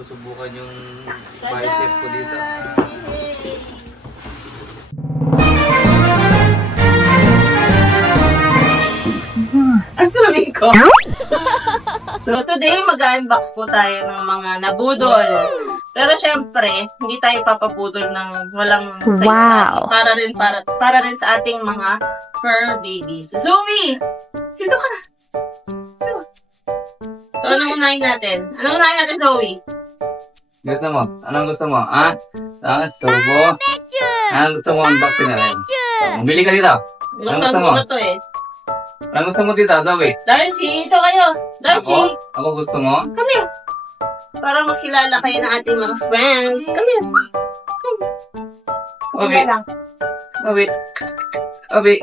susubukan yung bicep ko dito. Ang sabi ko. So today mag-unbox po tayo ng mga nabudol. Pero syempre, hindi tayo papabudol ng walang saysay. Para rin sa ating mga fur babies. Zoe! Dito ka na. So, anong unahin natin? Zoe? Gusto mo? Anong gusto mo? Ha? Subo? Anong gusto mo? Unboxing na rin. Bumili ka dito. Anong gusto mo? To eh. Anong gusto mo dito, Zoe? Darcy, ito kayo. Darcy, Ako gusto mo? come here. Para makilala kayo ng ating mga friends. Come here. Obi. Obi. Obi.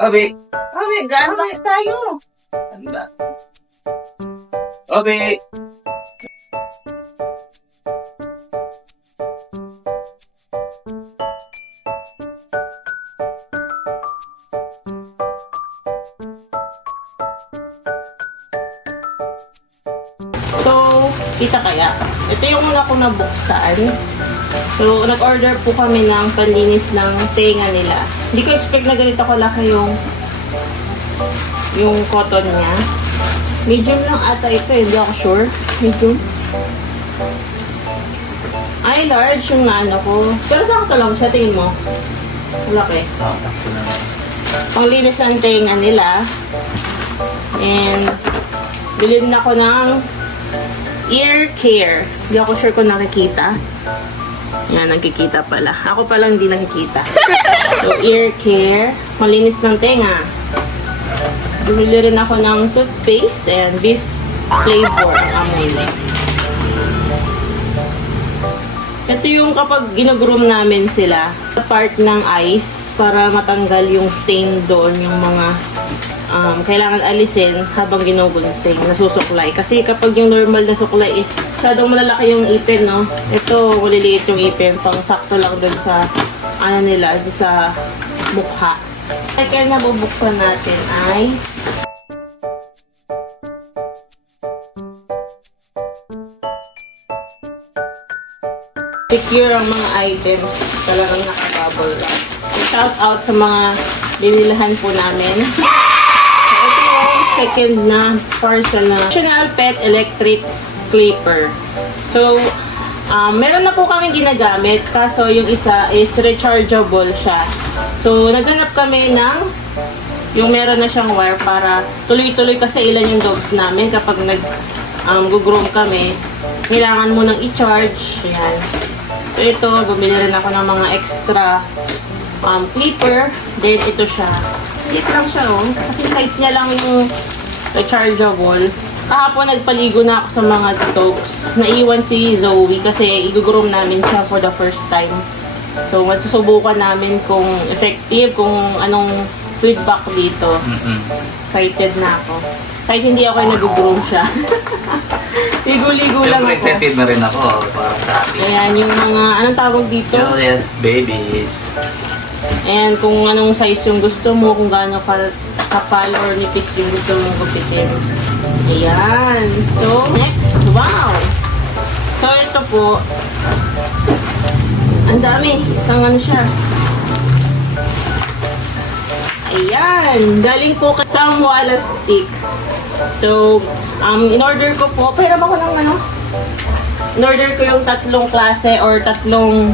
Obi. Obi, unbox tayo. Ano ba? Obi. So, kita kaya. Ito yung una ko nabuksan. So, nag-order po kami ng panlinis ng tenga nila. Hindi ko expect na ganito kalaki yung cotton niya. Medium lang ata ito, hindi ako sure. Medium. Ay, large yung naano ko. Pero sakto lang siya, tingin mo. Malaki. Sakto na. Panglinis ng tenga nila. And, bilhin na ako ng ear care. Hindi ako sure kung nakikita. Yan, nagkikita pala. Ako pala hindi nakikita. So, ear care. Malinis ng tenga. Bumili rin ako ng toothpaste and beef flavor ang amoy. Ito yung kapag ginagroom namin sila, part ng ice para matanggal yung stain doon, yung mga kailangan alisin habang ginugunting, nasusuklay. Kasi kapag yung normal na suklay is masyadong malalaki yung ipin, no? Ito, maliliit yung ipin, pang sakto lang dun sa, nila, dun sa mukha. Kaya nabubuksan natin ay secure ang mga items. Talagang naka-bubble wrap. Shout out sa mga binilahan po namin. Second na parcel na National Pet Electric Clipper. So, meron na po kami ginagamit, kaso yung isa is rechargeable siya. So, naghanap kami ng yung meron na siyang wire para tuloy-tuloy kasi ilan yung dogs namin kapag nag-groom kami. Kailangan mo nang i-charge. Yan. So, ito, bumili rin ako ng mga extra clipper. Then, ito siya. Ito lang siya, oh. Kasi size niya lang yung rechargeable. Kahapon nagpaligo na ako sa mga dogs. Naiwan si Zoe kasi i-groom namin siya for the first time. So, masusubukan namin kung effective, kung anong feedback dito. Excited na ako. Kahit hindi ako nag-groom siya. Ligo-ligo lang ako. Excited na rin ako para sa akin. Ayan, yung mga, anong tawag dito? Yes, babies. And kung anong size yung gusto mo, kung gaano kapal or nipis yung gusto mong gupitin. Ayan. So, next. Wow! So, ito po. Ang dami. Isang ano siya. Ayan. Galing po sa Muala Stick. So, in-order ko po. Pero ako ng ano? In-order ko yung tatlong klase or tatlong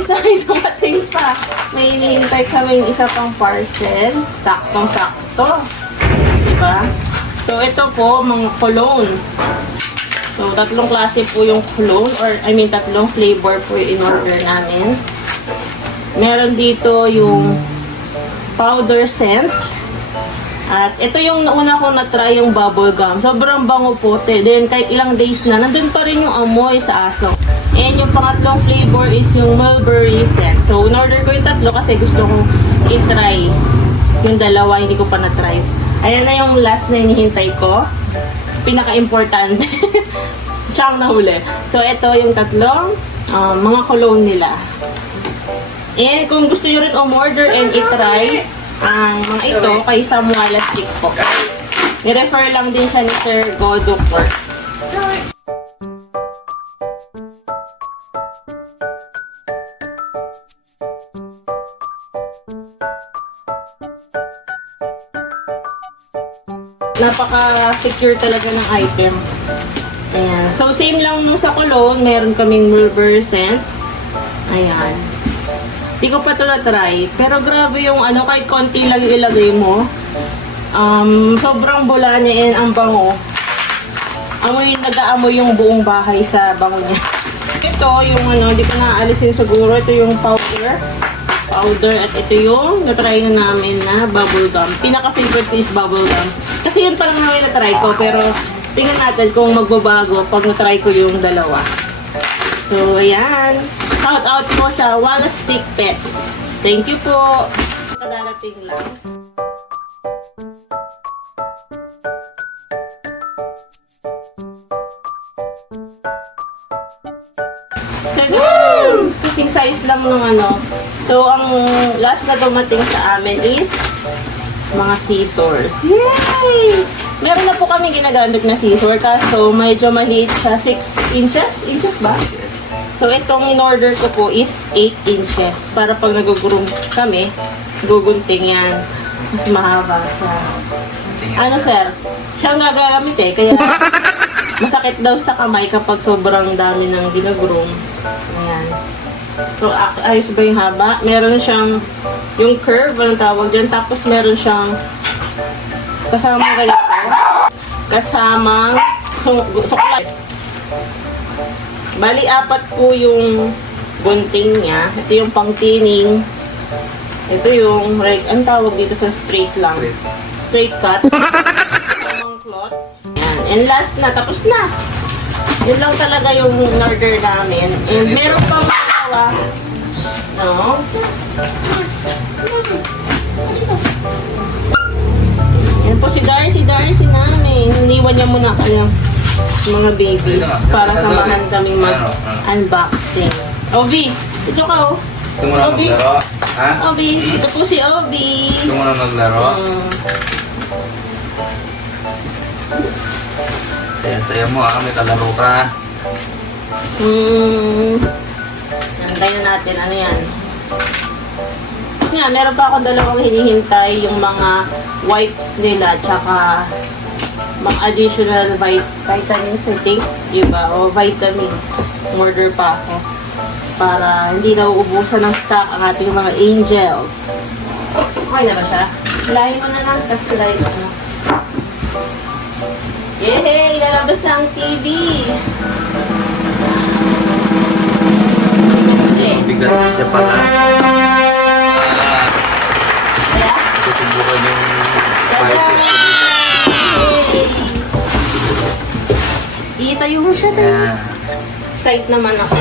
isa ay dumating pa. May hinihintay kaming isa pang parcel. Saktong-sakto. Diba? So, ito po, mga cologne. So, tatlong klase po yung cologne. Or, tatlong flavor po yung in-order namin. Meron dito yung powder scent. At ito yung nauna ko na-try yung bubble gum. Sobrang bango po. Then, kahit ilang days na, nandun pa rin yung amoy sa aso. And yung pangatlong flavor is yung mulberry scent. So, in-order ko yung tatlo kasi gusto kong i-try. Yung dalawa, hindi ko pa na-try. Ayan na yung last na hinihintay ko. Pinaka-importante. Siyang nahuli. So, ito yung tatlong mga cologne nila. And kung gusto nyo rin umorder and i-try ang mga ito kay Samuala Stick po. I-refer lang din siya ni Sir Godocor. Napaka-secure talaga ng item. Ayan. So, same lang nung sa cologne. Meron kaming Mulberry scent. Ayan. Di ko pa ito na-try. Pero grabe yung ano, kahit konti lang ilagay mo. Sobrang bula niya and ang bango. Amoy, nag-aamoy yung buong bahay sa bango niya. Ito, yung ano, di ko naaalisin siguro. Ito yung powder. At ito yung na-try na namin na bubble gum. Pinaka-favorite ko is bubble gum. Kasi yun pa lang namin na-try ko. Pero tingnan natin kung magbabago pag na-try ko yung dalawa. So, ayan. Shout out po sa Wallastick Pets. Thank you po. Kadarating lang. So, ito kasing size lang ng ano. So, ang last na dumating sa amin is mga scissors. Yay! Meron na po kami ginagamit na scissor. Kaso, medyo maliit siya. 6 inches? Inches ba? Yes. So, itong in-order ko po is 8 inches. Para pag nag-groom kami, gugunting yan. Mas mahaba siya. Ano, sir? Siya ang gagamit eh. Kaya, masakit daw sa kamay kapag sobrang dami ng ginagroom. Ayan. So, ayos ba yung haba? Meron siyang yung curve, anong tawag dyan. Tapos, meron siyang kasamang ganito. Kasamang suklay. Bali, 4 po yung gunting niya. Ito yung pang-tining. Ito yung, ang tawag dito sa straight lang. Straight cut. Kasamang cloth. Ayan. And last na, tapos na. Yun lang talaga yung order namin. And meron pang dalawa. No? Yan po si Darcy namin. Iniwan niya muna kanyang mga babies para samahan kaming mag-unboxing. Obi, ito ka oh. Gusto mo na Obi. maglaro? Ha? Obi, ito po si Obi. Gusto mo na maglaro? Saya-saya mo may kalaro ka. Nantayin natin, ano yan? Nga, meron pa akong dalawang hinihintay, yung mga wipes nila, tsaka mga additional vitamins, I think, diba? O vitamins. Order pa ako. Para hindi na uubusan ng stock ang ating mga angels. Okay na ba siya? Lahin mo na lang, tapos lahin mo na. Yay! Lalabas na ang TV! Bigat siya pala. Kaya? Susubukan yung spices ko dito. Itayo mo siya tayo. Ayan. Excited naman ako.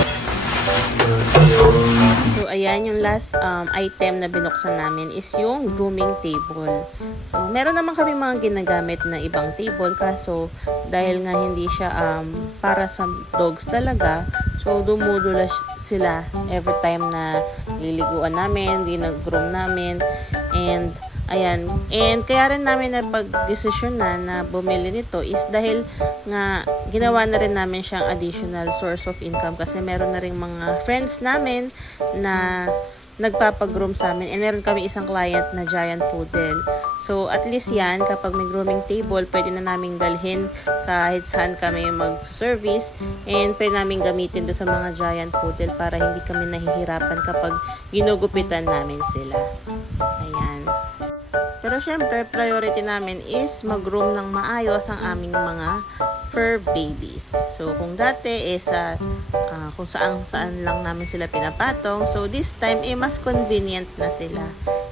So, ayan, yung last item na binuksan namin is yung grooming table. So, meron naman kami mga ginagamit na ibang table kaso dahil nga hindi siya para sa dogs talaga, so dumudula sila every time na liliguan namin, ginag-groom namin, and ayan. And kaya rin namin na pag-desisyon na bumili nito is dahil nga ginawa na rin namin siyang additional source of income kasi meron na rin mga friends namin na nagpapagroom sa amin and meron kami isang client na giant poodle. So at least yan, kapag may grooming table, pwede na namin dalhin kahit saan kami mag-service and pwede namin gamitin do sa mga giant poodle para hindi kami nahihirapan kapag ginugupitan namin sila. Ayan. Pero syempre, priority namin is mag-groom ng maayos ang aming mga fur babies. So, kung dati is kung saan lang namin sila pinapatong, so this time, mas convenient na sila.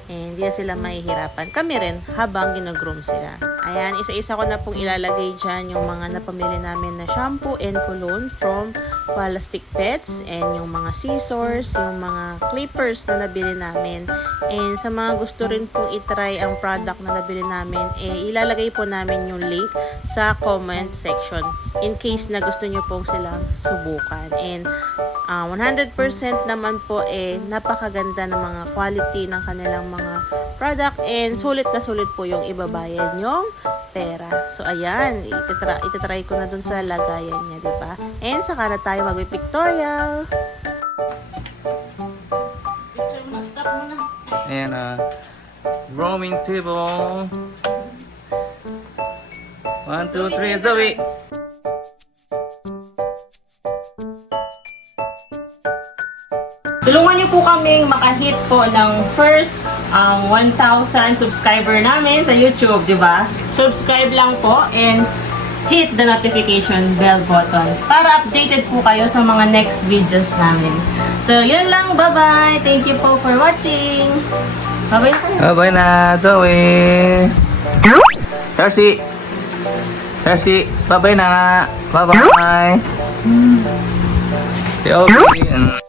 And hindi na sila mahihirapan. Kami rin, habang ginagroom sila. Ayan, isa-isa ko na pong ilalagay dyan yung mga napamili namin na shampoo and cologne from Wallastick Pets and yung mga scissors, yung mga clippers na nabili namin. And sa mga gusto rin pong itry ang product na nabili namin, ilalagay po namin yung link sa comment section in case na gusto nyo pong silang subukan. And 100% naman po napakaganda ng mga quality ng kanilang mga product and sulit na sulit po yung ibabayad yung pera. So, ayan. Itatry ko na dun sa lagayan niya, diba? And saka na tayo mag-pictorial. Picture mo, stop mo na. And roaming table. 1, 2, 3, Zoe. Tulungan niyo po kaming makahit po ng first 1,000 subscriber namin sa YouTube, di ba? Subscribe lang po and hit the notification bell button para updated po kayo sa mga next videos namin. So, yun lang. Bye-bye! Thank you po for watching! Bye-bye na kayo! Bye na, Zoe. Hershey. Hershey, bye-bye na. Bye-bye. Okay.